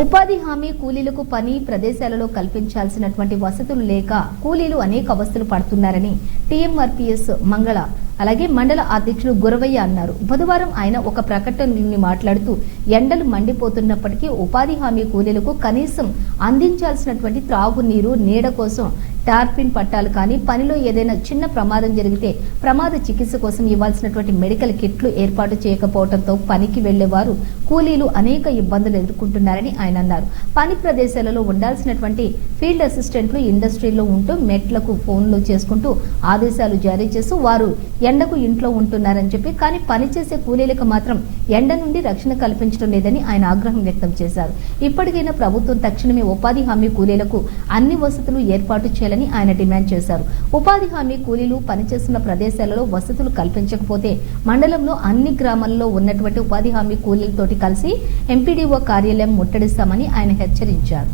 ఉపాధి హామీ కూలీలకు పని ప్రదేశాలలో కల్పించాల్సినటువంటి వసతులు లేక కూలీలు అనేక అవస్థలు పడుతున్నారని టీఎంఆర్పీఎస్ మంగళ అలాగే మండల అధ్యక్షులు గురవయ్య అన్నారు. బుధవారం ఆయన ఒక ప్రకటనని మాట్లాడుతూ ఎండలు మండిపోతున్నప్పటికీ ఉపాధి హామీ కూలీలకు కనీసం అందించాల్సినటువంటి త్రాగునీరు నీడ కోసం టార్పిన్ పట్టాలు కానీ పనిలో ఏదైనా చిన్న ప్రమాదం జరిగితే ప్రమాద చికిత్స కోసం ఇవ్వాల్సినటువంటి మెడికల్ కిట్లు ఏర్పాటు చేయకపోవడంతో పనికి వెళ్ళేవారు కూలీలు అనేక ఇబ్బందులు ఎదుర్కొంటున్నారని ఆయన అన్నారు. పని ప్రదేశాలలో ఉండాల్సినటువంటి ఫీల్డ్ అసిస్టెంట్లు ఇండస్ట్రీలో ఉంటూ మెట్లకు ఫోన్లు చేసుకుంటూ ఆదేశాలు జారీ చేస్తూ వారు ఎండకు ఇంట్లో ఉంటున్నారని చెప్పి కానీ పనిచేసే కూలీలకు మాత్రం ఎండ నుండి రక్షణ కల్పించడం లేదని ఆయన ఆగ్రహం వ్యక్తం చేశారు. ఇప్పటికైనా ప్రభుత్వం తక్షణమే ఉపాధి హామీ కూలీలకు అన్ని వసతులు ఏర్పాటు చేయాలని ఆయన డిమాండ్ చేశారు. ఉపాధి హామీ కూలీలు పనిచేస్తున్న ప్రదేశాలలో వసతులు కల్పించకపోతే మండలంలో అన్ని గ్రామాల్లో ఉన్నటువంటి ఉపాధి హామీ కూలీలతోటి కలిసి ఎంపీడీఓ కార్యాలయం ముట్టడిస్తామని ఆయన హెచ్చరించారు.